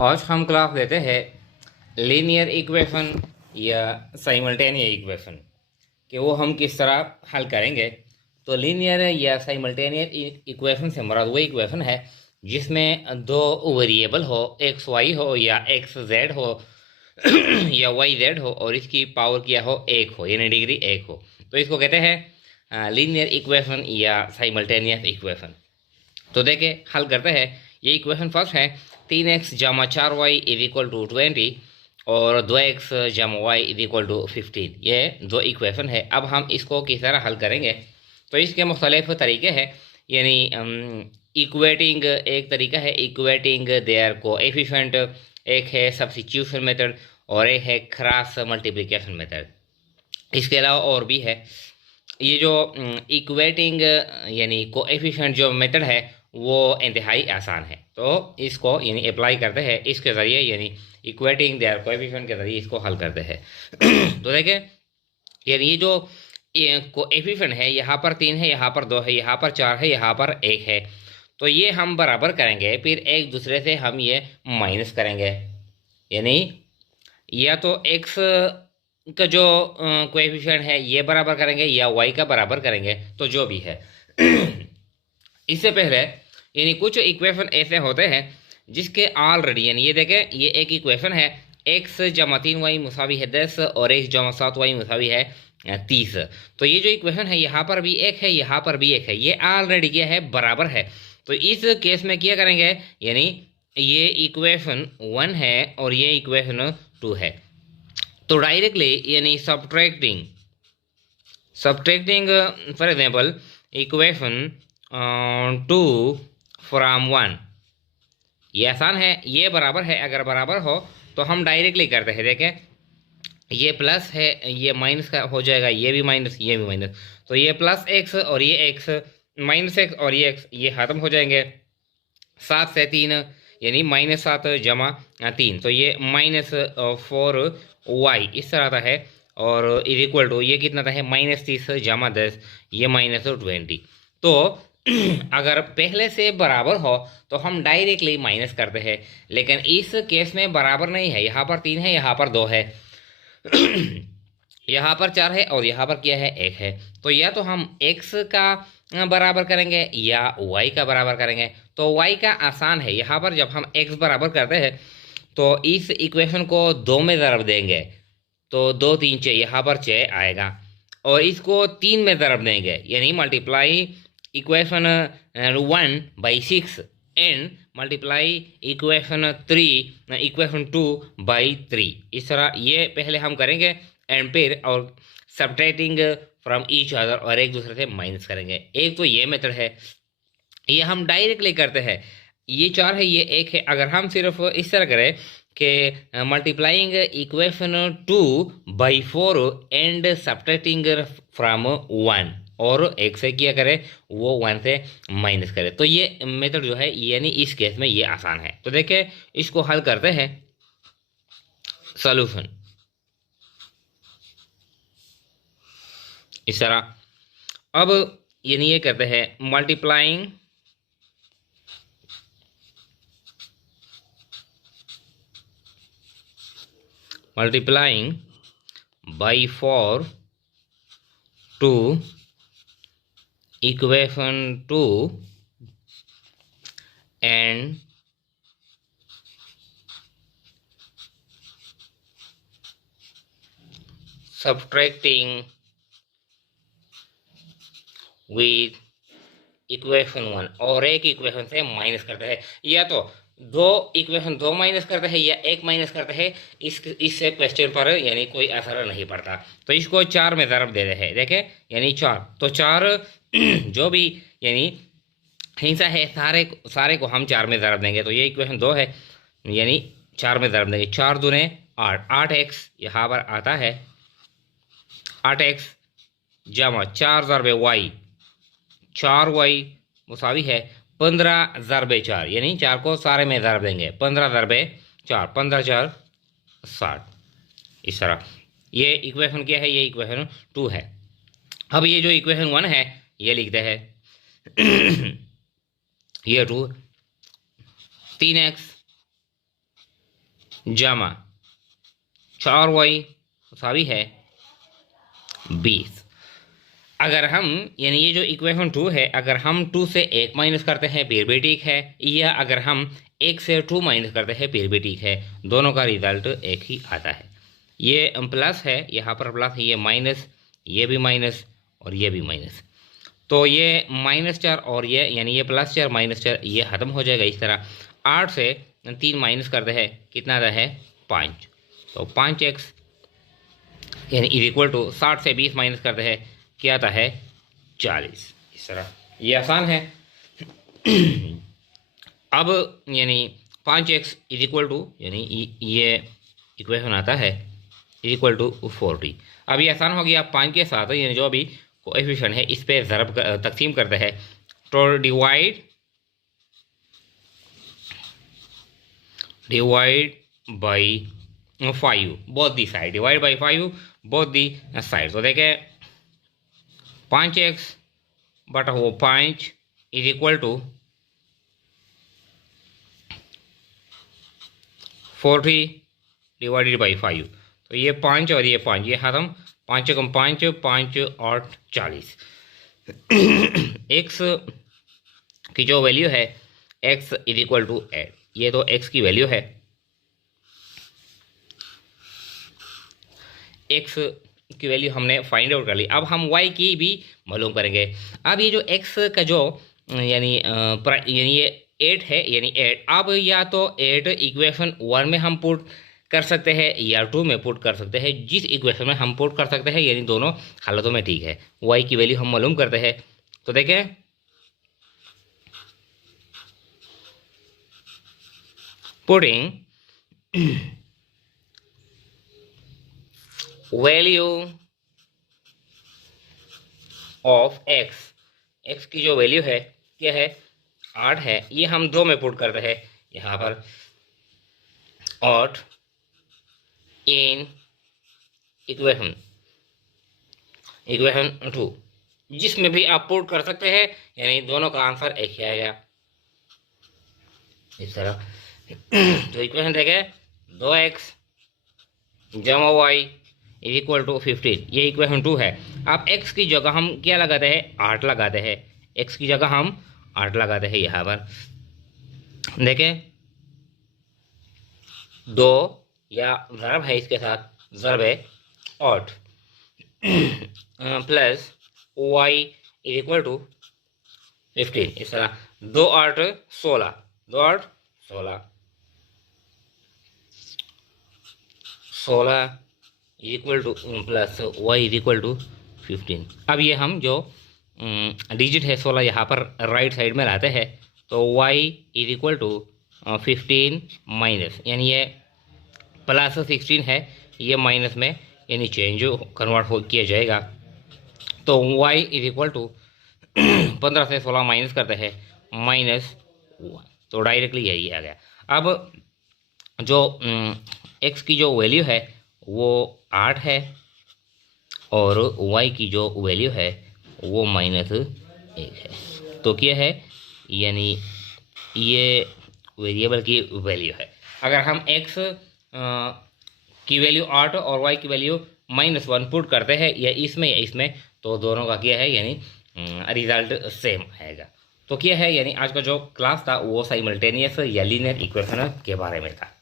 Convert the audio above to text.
आज हम क्लास लेते हैं लीनियर इक्वेशन या साइमल्टेनियस इक्वेशन कि वो हम किस तरह हल करेंगे। तो लीनियर या साइमल्टेनियस इक्वेशन से मुराद वो इक्वेशन है जिसमें दो वेरिएबल हो, एक्स वाई हो या एक्स जेड हो या वाई जेड हो और इसकी पावर क्या हो, एक हो, यानी डिग्री एक हो। तो इसको कहते हैं लीनियर इक्वेशन या साइमल्टेनियस इक्वेशन। तो देखिए हल करते हैं। ये इक्वेशन फर्स्ट है 3x जमा 4y इज इक्वल टू 20 और 2x जमा y इज इक्वल टू 15। ये दो इक्वेशन है। अब हम इसको किस तरह हल करेंगे, तो इसके मुख्तलिफ तरीके हैं। यानी इक्वेटिंग एक तरीका है, इक्वेटिंग देयर कोएफिशिएंट, एक है सब्स्टिट्यूशन मेथड और एक है क्रॉस मल्टीप्लिकेशन मेथड। इसके अलावा और भी है। ये जो इक्वेटिंग यानी कोएफिशिएंट जो मेथड है वो इंतहाई आसान है। तो इसको यानी अप्लाई करते हैं, इसके ज़रिए यानी इक्वेटिंग देयर कोएफिशिएंट के ज़रिए इसको हल करते हैं। तो देखिए यानी ये जो कोएफिशिएंट है, यहाँ पर 3 है, यहाँ पर 2 है, यहाँ पर 4 है, यहाँ पर 1 है। तो ये हम बराबर करेंगे, फिर एक दूसरे से हम ये माइनस करेंगे। यानी या तो एक्स का जो कोएफिशिएंट है ये बराबर करेंगे या वाई का बराबर करेंगे, तो जो भी है। इससे पहले यानी कुछ इक्वेशन ऐसे होते हैं जिसके ऑलरेडी यानी ये देखें, ये एक इक्वेशन है एक्स जमा 3y मुसावी है 10 और एक्स जमा 7y मुसावी है 30। तो ये जो इक्वेशन है यहाँ पर भी एक है, यहाँ पर भी एक है, ये ऑलरेडी क्या है, बराबर है। तो इस केस में क्या करेंगे, यानी ये इक्वेशन 1 है और ये इक्वेशन 2 है। तो डायरेक्टली यानी subtracting for example equation 2 from 1, ये आसान है, ये बराबर है। अगर बराबर हो तो हम डायरेक्टली करते हैं। देखें ये प्लस है, ये माइनस का हो जाएगा, ये भी माइनस, ये भी माइनस। तो ये प्लस एक्स और ये एक्स, माइनस एक्स और ये एक्स, ये खत्म हो जाएंगे। 7 से 3 यानी -7 जमा 3, तो ये -4y इस तरह आता है। और इज इक्वल टू ये कितना था है, -30 जमा 10, ये -20। तो अगर पहले से बराबर हो तो हम डायरेक्टली माइनस करते हैं, लेकिन इस केस में बराबर नहीं है। यहाँ पर 3 है, यहाँ पर 2 है, यहाँ पर 4 है और यहाँ पर क्या है, 1 है। तो या तो हम x का बराबर करेंगे या y का बराबर करेंगे। तो y का आसान है, यहाँ पर जब हम x बराबर करते हैं तो इस इक्वेशन को 2 में ज़रब देंगे तो 2 3 6, यहाँ पर 6 आएगा। और इसको 3 में ज़रब देंगे यानी multiply equation 1/6 and multiply equation 2/3। इस तरह ये पहले हम करेंगे एंड फिर और सब्ट्रैक्टिंग फ्रॉम ईच अदर, और एक दूसरे से माइनस करेंगे। एक तो ये मेथड है, ये हम डायरेक्टली करते हैं। ये 4 है, ये 1 है। अगर हम सिर्फ इस तरह करें कि multiplying equation 2/4 and subtracting from 1, और एक से क्या करे वो 1 से माइनस करे, तो ये मेथड जो है यानी इस केस में ये आसान है। तो देखिए इसको हल करते हैं। सॉल्यूशन इस तरह। अब यानी ये करते हैं multiplying by 4 to equation 2 and subtracting with equation 1, और एक इक्वेशन से माइनस करते हैं। या तो इक्वेशन 2 माइनस करते हैं या 1 माइनस करते हैं। इससे क्वेश्चन पर यानी कोई असर नहीं पड़ता। तो इसको 4 में ज़रब दे रहे हैं, देखें यानी 4, तो 4 जो भी यानी हिस्सा है सारे को हम 4 में ज़रब देंगे। तो ये इक्वेशन 2 है यानी 4 में ज़रब देंगे। 4 दूने 8, 8x यहाँ पर आता है, 8x जमा 4 ज़रबे y, 4y मुसावी है 15 ज़रबे 4, यानी 4 को सारे में ज़रब देंगे। 15 ज़रबे 4, 15 4 60। इस तरह ये इक्वेशन क्या है, ये इक्वेशन 2 है। अब ये जो इक्वेशन 1 है ये लिखते हैं ये 2 3x जमा 4y बराबर है 20। अगर हम यानी ये जो इक्वेशन 2 है, अगर हम 2 से 1 माइनस करते हैं फिर भी ठीक है, या अगर हम 1 से 2 माइनस करते हैं फिर भी ठीक है, दोनों का रिजल्ट एक ही आता है। ये प्लस है, यहाँ पर प्लस है, ये माइनस, ये भी माइनस और ये भी माइनस। तो ये -4 और ये यानी ये +4 -4 ये ख़त्म हो जाएगा इस तरह। 8 से 3 माइनस करते हैं, कितना आता है 5। तो 5x यानी इक्वल टू 60 से 20 माइनस करते हैं, क्या आता है 40। इस तरह ये आसान है। अब यानी 5x इक्वल टू यानी ये इक्वेशन आता है इक्वल टू 40। अब ये आसान हो गया। 5 के साथ यानी जो अभी कोएफिशिएंट है इस पे ज़रब तकसीम करते हैं, तो divide by 5 both the side, divide by 5 both the side. तो देखें 5x बटा वो 5 is equal to 40 divided by 5। तो ये 5 और ये 5 ये ख़त्म, 5 कम 5 5 और 40। x की जो वैल्यू है x इज इक्वल टू 8, ये तो x की वैल्यू है। x की वैल्यू हमने फाइंड आउट कर ली। अब हम y की भी मालूम करेंगे। अब ये जो x का जो यानी ये 8 है, यानी 8, अब या तो 8 इक्वेशन 1 में हम पुट कर सकते हैं या 2 में पुट कर सकते हैं। जिस इक्वेशन में हम पुट कर सकते हैं यानी दोनों हालतों में ठीक है। y की वैल्यू हम मालूम करते हैं। तो देखें पुटिंग वैल्यू ऑफ x की जो वैल्यू है क्या है 8 है, ये हम 2 में पुट करते हैं यहाँ पर। 8 इन इक्वेशन 2, जिसमें भी आप पुट कर सकते हैं यानी दोनों का आंसर एक ही आएगा इस तरह। तो इक्वेशन देखें 2x जमा y इज इक्वल टू 15, ये इक्वेशन 2 है। अब x की जगह हम क्या लगाते हैं 8 लगाते हैं, x की जगह हम 8 लगाते हैं यहाँ पर। देखें 2 या ज़रब है, इसके साथ ज़रब है 8 plus y is equal to 15। इस तरह 2 8 16, 2 8 16 16 equal to plus y is equal to 15। अब ये हम जो डिजिट है 16 यहाँ पर राइट साइड में लाते हैं, तो y is equal to 15 minus यानी ये प्लस 16 है, ये माइनस में यानी चेंज कन्वर्ट हो किया जाएगा। तो y इज इक्वल टू 15 से 16 माइनस करते हैं -1, तो डायरेक्टली यही आ गया। अब जो x की जो वैल्यू है वो 8 है और y की जो वैल्यू है वो -1 है। तो क्या है यानी ये वेरिएबल की वैल्यू है। अगर हम x की वैल्यू 8 और y की वैल्यू -1 पुट करते हैं या इसमें, तो दोनों का क्या है यानी रिजल्ट सेम आएगा। तो क्या है यानी आज का जो क्लास था वो साइमल्टेनियस या लीनियर इक्वेशन के बारे में था।